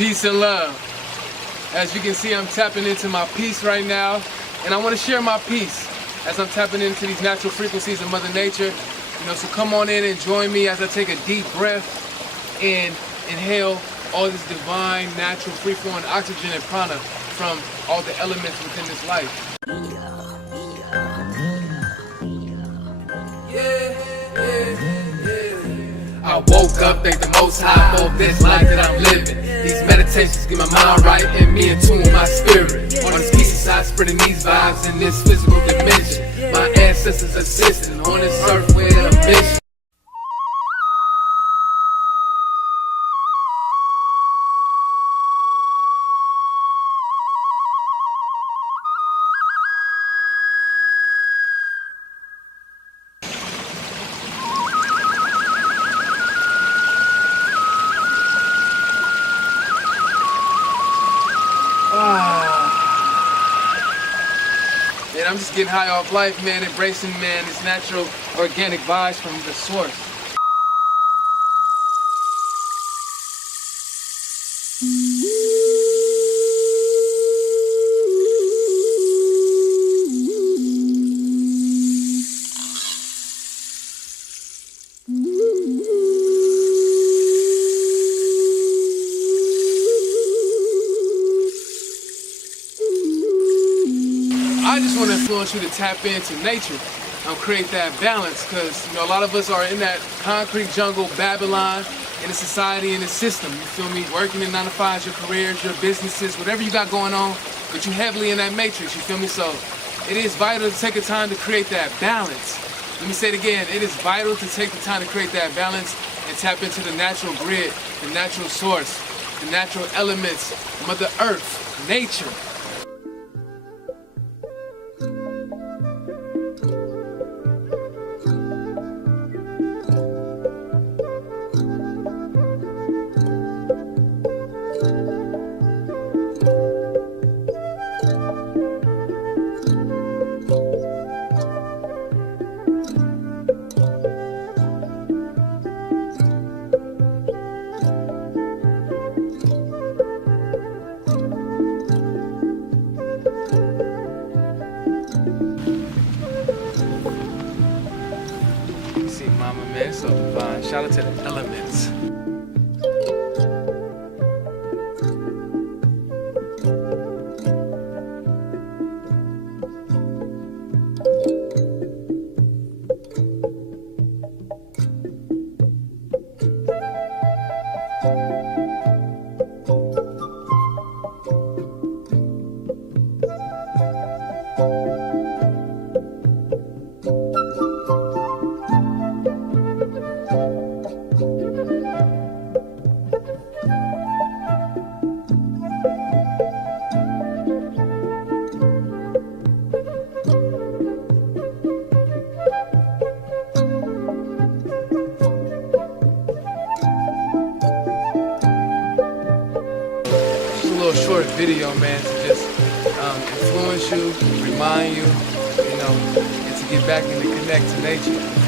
Peace and love. As you can see, I'm tapping into my peace right now, and I want to share my peace as I'm tapping into these natural frequencies of Mother Nature. So come on in and join me as I take a deep breath and inhale all this divine, natural, free-flowing oxygen and prana from all the elements within this life. I woke up, thank the Most High for this life that I'm living. These meditations get my mind right and me in tune with my spirit. On this peace side, spreading these vibes in this physical dimension. My ancestors assisting on this earth with a mission. And I'm just getting high off life, man, embracing, man, this natural, organic vibes from the source. I just want to influence you to tap into nature and create that balance, because a lot of us are in that concrete jungle, Babylon, in a society, in a system. You feel me? Working in 9 to 5s, your careers, your businesses, whatever you got going on, but you heavily in that matrix. You feel me? So it is vital to take the time to create that balance. Let me say it again. It is vital to take the time to create that balance and tap into the natural grid, the natural source, the natural elements, Mother Earth, nature. Mama, man, so divine. Shout out to the elements. Short video, man, to just influence you, remind you, and to get back and to connect to nature.